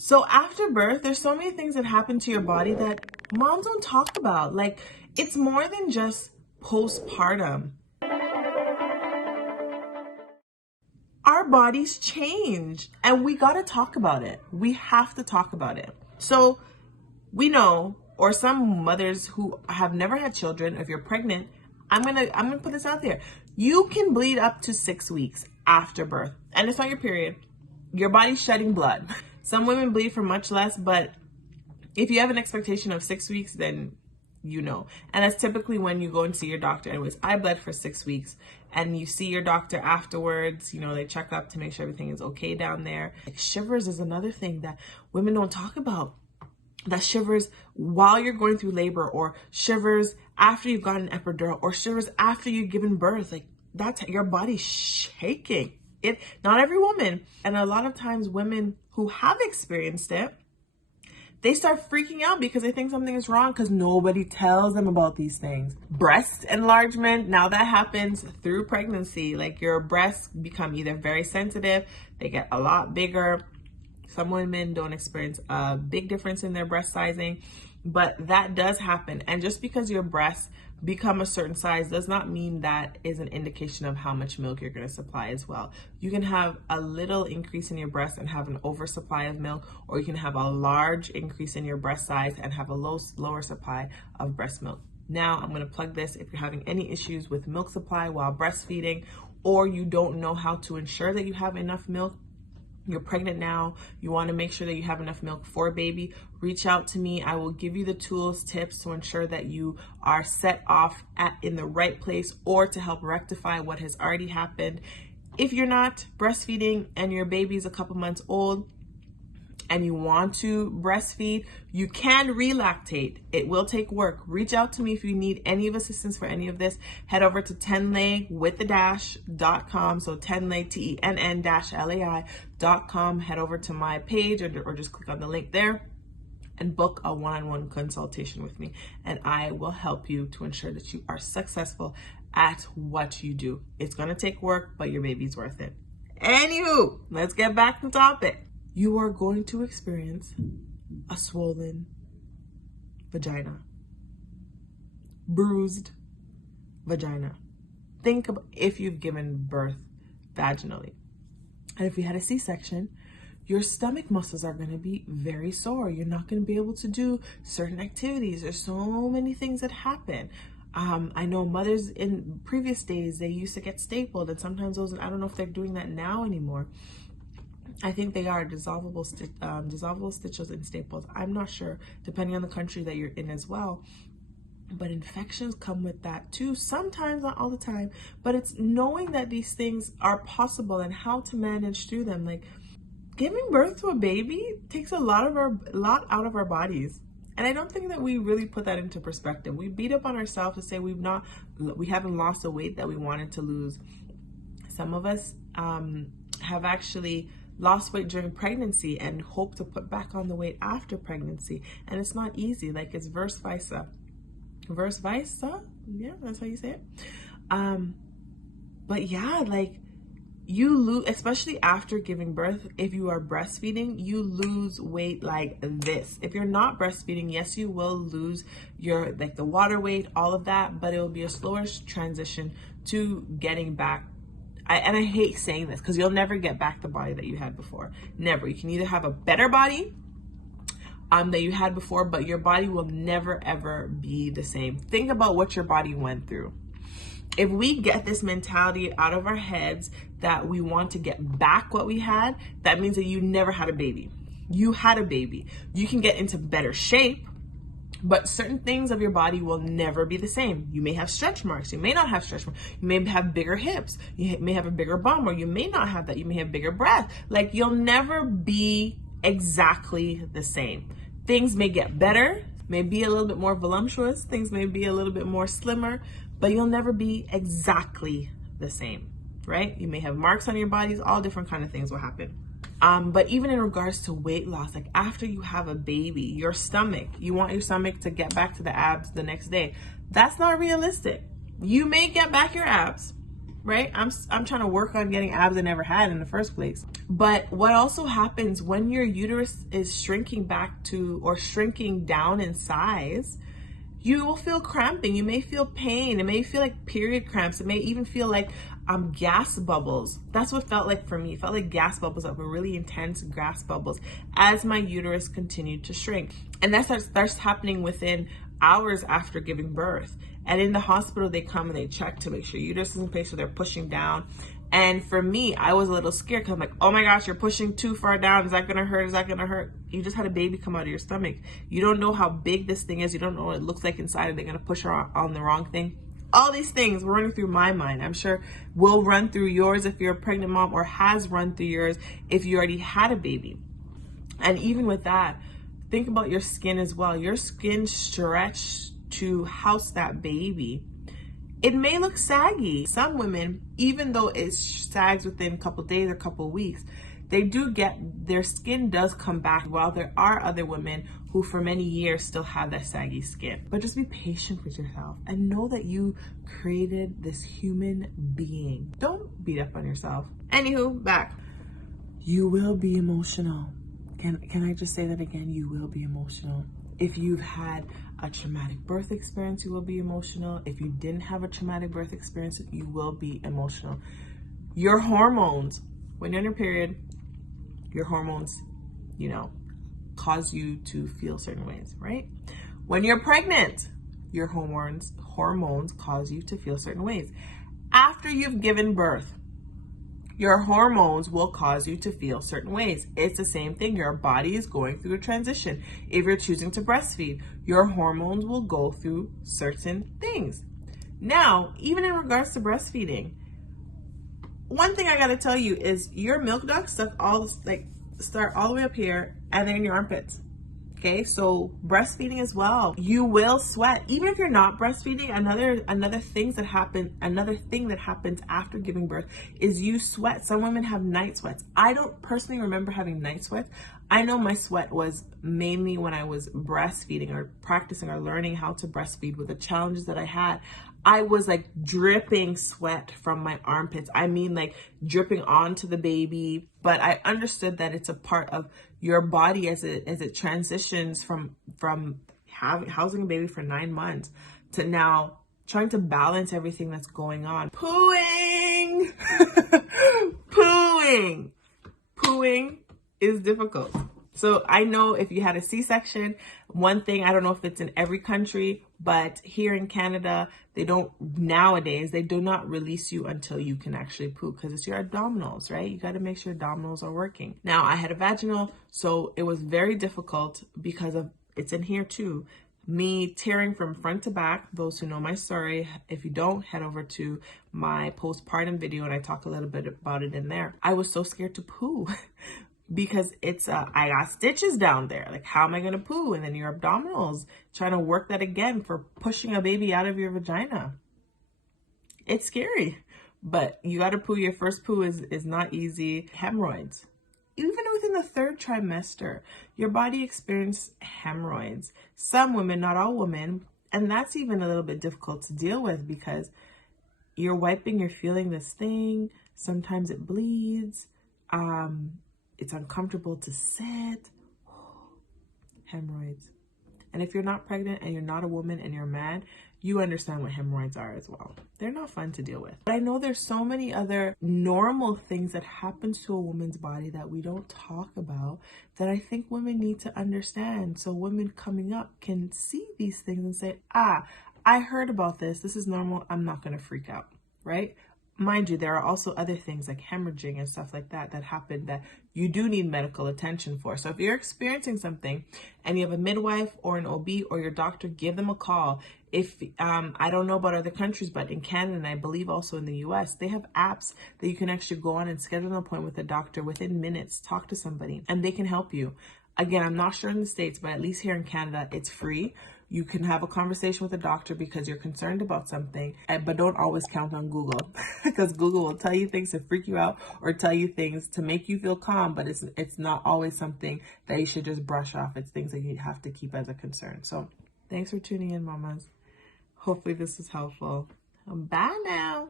So after birth, there's so many things that happen to your body that moms don't talk about. Like, it's more than just postpartum. Our bodies change and we got to talk about it. We have to talk about it. So we know, or some mothers who have never had children, if you're pregnant, I'm gonna put this out there. You can bleed up to 6 weeks after birth, and it's not your period. Your body's shedding blood. Some women bleed for much less, but if you have an expectation of 6 weeks, then you know. And that's typically when you go and see your doctor. Anyways, I bled for 6 weeks, and you see your doctor afterwards. You know, they check up to make sure everything is okay down there. Like, shivers is another thing that women don't talk about. That shivers while you're going through labor, or shivers after you've gotten an epidural, or shivers after you've given birth. Like, that's your body shaking. It, not every woman, and a lot of times women who have experienced it, they start freaking out because they think something is wrong because nobody tells them about these things. Breast enlargement, now that happens through pregnancy. Like, your breasts become either very sensitive, they get a lot bigger. Some women don't experience a big difference in their breast sizing, but that does happen. And just because your breasts become a certain size does not mean that is an indication of how much milk you're going to supply as well. You can have a little increase in your breast and have an oversupply of milk, or you can have a large increase in your breast size and have a lower supply of breast milk. Now, I'm going to plug this. If you're having any issues with milk supply while breastfeeding, or you don't know how to ensure that you have enough milk, you're pregnant now, you want to make sure that you have enough milk for a baby, reach out to me. I will give you the tools, tips to ensure that you are set off in the right place, or to help rectify what has already happened. If you're not breastfeeding and your baby is a couple months old and you want to breastfeed, you can relactate. It will take work. Reach out to me if you need any of assistance for any of this. Head over to Tenn-Lai with the dash.com. So Tenn-Lai, TENN-LAI.com. Head over to my page, or just click on the link there and book a one-on-one consultation with me. And I will help you to ensure that you are successful at what you do. It's gonna take work, but your baby's worth it. Anywho, let's get back to topic. You are going to experience a swollen vagina, bruised vagina. Think about if you've given birth vaginally. And if you had a C-section, your stomach muscles are going to be very sore. You're not going to be able to do certain activities. There's so many things that happen. I know mothers in previous days, they used to get stapled, and sometimes those, I don't know if they're doing that now anymore. I think they are dissolvable stitches and staples. I'm not sure, depending on the country that you're in as well. But infections come with that too. Sometimes, not all the time, but it's knowing that these things are possible and how to manage through them. Like, giving birth to a baby takes a lot out of our bodies. And I don't think that we really put that into perspective. We beat up on ourselves to say we haven't lost the weight that we wanted to lose. Some of us have actually lost weight during pregnancy and hope to put back on the weight after pregnancy. And it's not easy. Like, it's verse versa. Yeah, that's how you say it. But yeah, like, you lose, especially after giving birth, if you are breastfeeding, you lose weight like this. If you're not breastfeeding, yes, you will lose your, like, the water weight, all of that, but it will be a slower transition to getting back. And I hate saying this because you'll never get back the body that you had before. Never. You can either have a better body that you had before, but your body will never, ever be the same. Think about what your body went through. If we get this mentality out of our heads that we want to get back what we had, that means that you never had a baby. You had a baby. You can get into better shape, but certain things of your body will never be the same. You may have stretch marks. You may not have stretch marks. You may have bigger hips. You may have a bigger bum, or you may not have that. You may have bigger breasts. Like, you'll never be exactly the same. Things may get better, may be a little bit more voluptuous. Things may be a little bit more slimmer, but you'll never be exactly the same, right? You may have marks on your bodies. All different kind of things will happen. But even in regards to weight loss, like, after you have a baby, your stomach, you want your stomach to get back to the abs the next day. That's not realistic. You may get back your abs, right? I'm trying to work on getting abs I never had in the first place. But what also happens when your uterus is shrinking back to, or shrinking down in size, you will feel cramping. You may feel pain. It may feel like period cramps. It may even feel like gas bubbles. That's what it felt like for me. It felt like gas bubbles that were really intense gas bubbles as my uterus continued to shrink. And that starts happening within hours after giving birth. And in the hospital, they come and they check to make sure uterus is in place, so they're pushing down. And for me, I was a little scared because I'm like, oh my gosh, you're pushing too far down. Is that going to hurt? Is that going to hurt? You just had a baby come out of your stomach. You don't know how big this thing is. You don't know what it looks like inside. Are they going to push her on the wrong thing? All these things were running through my mind. I'm sure will run through yours if you're a pregnant mom, or has run through yours if you already had a baby. And even with that, think about your skin as well. Your skin stretched to house that baby. It may look saggy. Some women, even though it sags within a couple days or a couple weeks, they do get, their skin does come back, while there are other women who for many years still have that saggy skin. But just be patient with yourself and know that you created this human being. Don't beat up on yourself. Anywho, back. You will be emotional. Can I just say that again? You will be emotional. If you've had a traumatic birth experience, you will be emotional. If you didn't have a traumatic birth experience, you will be emotional. Your hormones, when you're in your period, your hormones, cause you to feel certain ways, right? When you're pregnant, your hormones cause you to feel certain ways. After you've given birth, your hormones will cause you to feel certain ways. It's the same thing. Your body is going through a transition. If you're choosing to breastfeed, your hormones will go through certain things. Now, even in regards to breastfeeding, one thing I gotta tell you is your milk ducts start all the way up here and then in your armpits. Okay, so breastfeeding as well, you will sweat. Even if you're not breastfeeding, another thing that happens after giving birth is you sweat. Some women have night sweats. I don't personally remember having night sweats. I know my sweat was mainly when I was breastfeeding or practicing or learning how to breastfeed with the challenges that I had. I was like dripping sweat from my armpits. I mean, like dripping onto the baby. But I understood that it's a part of your body as it transitions from housing a baby for 9 months to now trying to balance everything that's going on. Pooing, pooing is difficult. So I know if you had a C-section, one thing, I don't know if it's in every country, but here in Canada, nowadays, they do not release you until you can actually poo, because it's your abdominals, right? You got to make sure abdominals are working. Now, I had a vaginal, so it was very difficult because of, it's in here too, me tearing from front to back. Those who know my story, if you don't, head over to my postpartum video and I talk a little bit about it in there. I was so scared to poo. Because I got stitches down there. Like, how am I gonna poo? And then your abdominals, trying to work that again for pushing a baby out of your vagina. It's scary, but you gotta poo. Your first poo is not easy. Hemorrhoids. Even within the 3rd trimester, your body experiences hemorrhoids. Some women, not all women, and that's even a little bit difficult to deal with because you're wiping, you're feeling this thing. Sometimes it bleeds. It's uncomfortable to sit. Hemorrhoids. And if you're not pregnant and you're not a woman and you're a man, you understand what hemorrhoids are as well. They're not fun to deal with. But I know there's so many other normal things that happens to a woman's body that we don't talk about that I think women need to understand. So women coming up can see these things and say, I heard about this. This is normal. I'm not going to freak out, right? Mind you, there are also other things like hemorrhaging and stuff like that happen that you do need medical attention for. So if you're experiencing something and you have a midwife or an OB or your doctor, give them a call. If I don't know about other countries, but in Canada, and I believe also in the US, they have apps that you can actually go on and schedule an appointment with a doctor within minutes, talk to somebody, and they can help you. Again, I'm not sure in the States, but at least here in Canada, it's free. You can have a conversation with a doctor because you're concerned about something, but don't always count on Google because Google will tell you things to freak you out or tell you things to make you feel calm, but it's not always something that you should just brush off. It's things that you have to keep as a concern. So thanks for tuning in, mamas. Hopefully this is helpful. Bye now.